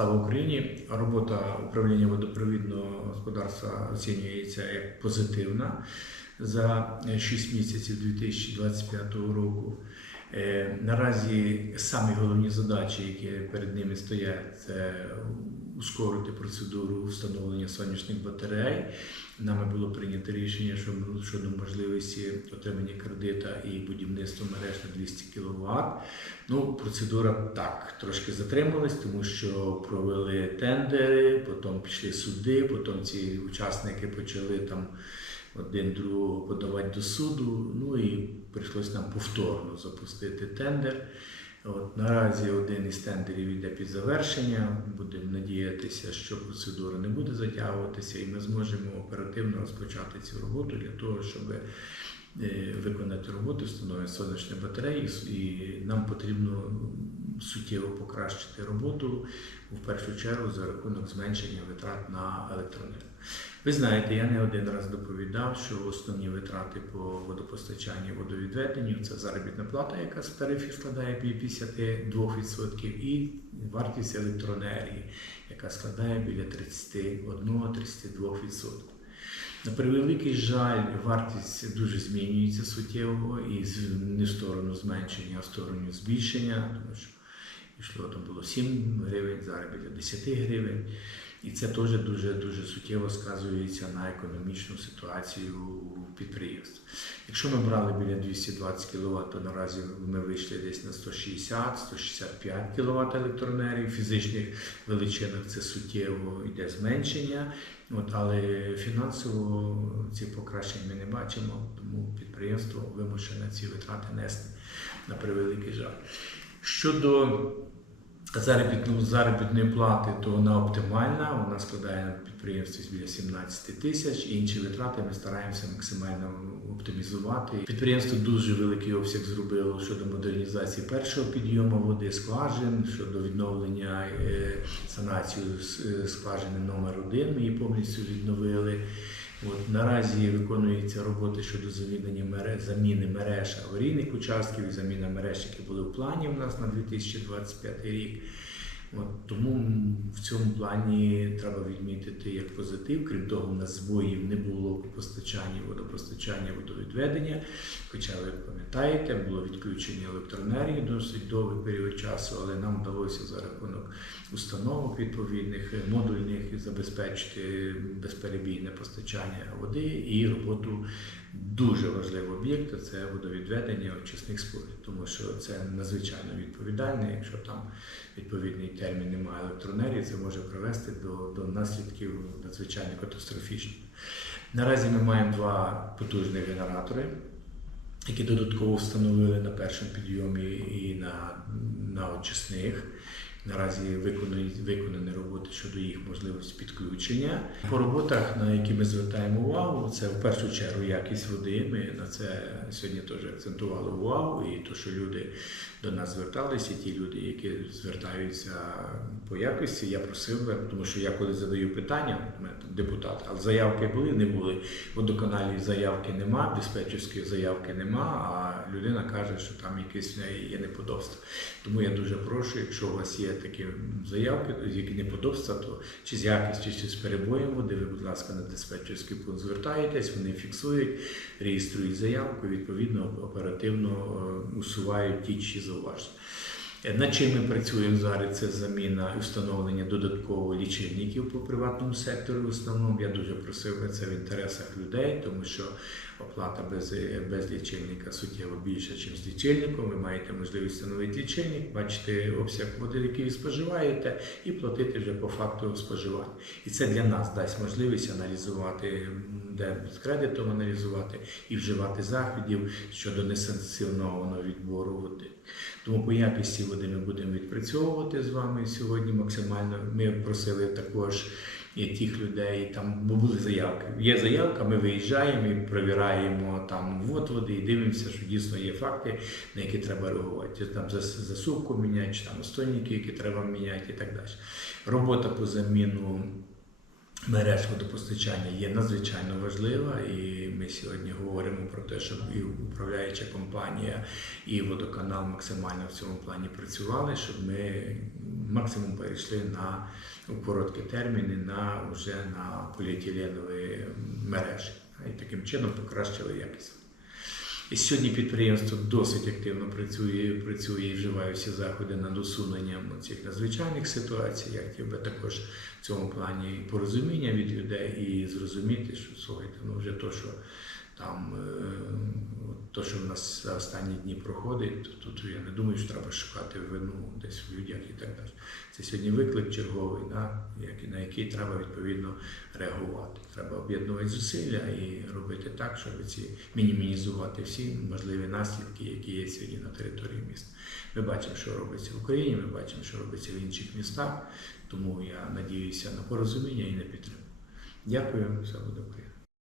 Слава Україні! Робота управління водопровідного господарства оцінюється як позитивна за 6 місяців 2025 року. Е, Наразі самі головні задачі, які перед ними стоять, це ускорити процедуру встановлення сонячних батарей. Нами було прийнято рішення щодо- можливості отримання кредита і будівництва мереж на 200 кВт. Ну, процедура так трошки затрималась, тому що провели тендери, потім пішли суди, потім ці учасники почали там один другого подавати до суду. Ну і прийшлось нам повторно запустити тендер. От наразі один із тендерів йде під завершення. Будемо надіятися, що процедура не буде затягуватися, і ми зможемо оперативно розпочати цю роботу для того, щоб е, виконати роботу, встановлення сонячної батареї, і нам потрібно суттєво покращити роботу в першу чергу за рахунок зменшення витрат на електроенергію. Ви знаєте, я не один раз доповідав, що основні витрати по водопостачанню водовідведенню це заробітна плата, яка в тарифі складає біля 52%, і вартість електроенергії, яка складає біля 31-32%. На превеликий жаль, вартість дуже змінюється суттєво і з- не в сторону зменшення, а в сторону збільшення, тому що йшло там було 7 гривень, зараз біля 10 гривень. І це теж дуже дуже суттєво сказується на економічну ситуацію підприємств. Якщо ми брали біля 220 кВт, то наразі ми вийшли десь на 160-165 кВт електроенергії. Фізичних величинах це суттєво йде зменшення, от, але фінансово ці покращень ми не бачимо, тому підприємство вимушене ці витрати нести на превеликий жаль. Щодо заробітну, заробітної плати, то вона оптимальна, вона складає на підприємстві біля 17 тисяч. Інші витрати ми стараємося максимально оптимізувати. Підприємство дуже великий обсяг зробило щодо модернізації першого підйому води, скважин, щодо відновлення е, санацію е, скважини номер 1 Ми її повністю відновили. От, наразі виконуються роботи щодо заміни мереж, заміни мереж аварійних участків і заміна мереж, які були в плані у нас на 2025 рік. От, тому в цьому плані треба відмітити як позитив. Крім того, у нас збоїв не було по постачанні, водопостачання, водовідведення. Хоча ви пам'ятаєте, було відключення електроенергії досить довгий період часу, але нам вдалося за рахунок установок відповідних е, модульних забезпечити безперебійне постачання води і роботу дуже важливого об'єкту це водовідведення очисних спорудів, тому що це надзвичайно відповідальне. Якщо там відповідний термін немає електроенергії, це може привести до, до наслідків надзвичайно катастрофічних. Наразі ми маємо два потужні генератори, які додатково встановили на першому підйомі і на, на очисних. Наразі виконані, виконані роботи щодо їх можливості підключення. По роботах, на які ми звертаємо увагу, це в першу чергу якість води. Ми на це сьогодні теж акцентували увагу, і то, що люди до нас зверталися, ті люди, які звертаються по якості, я просив тому що я коли задаю питання, депутат, а заявки були, не були. Водоканалі заявки нема, диспетчерської заявки нема, а людина каже, що там якесь є неподобство. Тому я дуже прошу, якщо у вас є такі заявки, які неподобства, то чи з якістю, чи з перебоєм води, ви, будь ласка, на диспетчерський пункт звертаєтесь, вони фіксують, реєструють заявку, відповідно оперативно е, усувають ті чи зауваження. Е, Над чим ми працюємо зараз? Це заміна встановлення додатково лічильників по приватному сектору. В основному я дуже просив це в інтересах людей, тому що оплата без, без лічильника суттєво більша, ніж з лічильником. Ви маєте можливість встановити лічильник, бачити обсяг води, який ви споживаєте, і платити вже по факту споживання. І це для нас дасть можливість аналізувати, де з кредитом аналізувати і вживати заходів щодо несанкціонованого відбору води. Тому по якості води ми будемо відпрацьовувати з вами сьогодні максимально. Ми просили також тих людей, там бо були заявки. Є заявка, ми виїжджаємо і перевіряємо там ввод води і дивимося, що дійсно є факти, на які треба реагувати. Чи Там зас- засувку міняти, чи там остойники, які треба міняти і так далі. Робота по заміну мереж водопостачання є надзвичайно важлива, і ми сьогодні говоримо про те, щоб і управляюча компанія, і водоканал максимально в цьому плані працювали, щоб ми максимум перейшли на короткі терміни на вже на поліетиленові мережі і таким чином покращили якість. І сьогодні підприємство досить активно працює, працює і вживає всі заходи над усуненням цих надзвичайних ситуацій. Я хотів би також в цьому плані порозуміння від людей і зрозуміти, що слухайте, ну вже то, що там е, то, що в нас за останні дні проходить, то тут я не думаю, що треба шукати вину десь в людях і так далі. Це сьогодні виклик черговий, да, на який треба відповідно реагувати. Треба об'єднувати зусилля і робити так, щоб ці мінімізувати всі можливі наслідки, які є сьогодні на території міста. Ми бачимо, що робиться в Україні, ми бачимо, що робиться в інших містах. Тому я надіюся на порозуміння і на підтримку. Дякую, все буде Україна.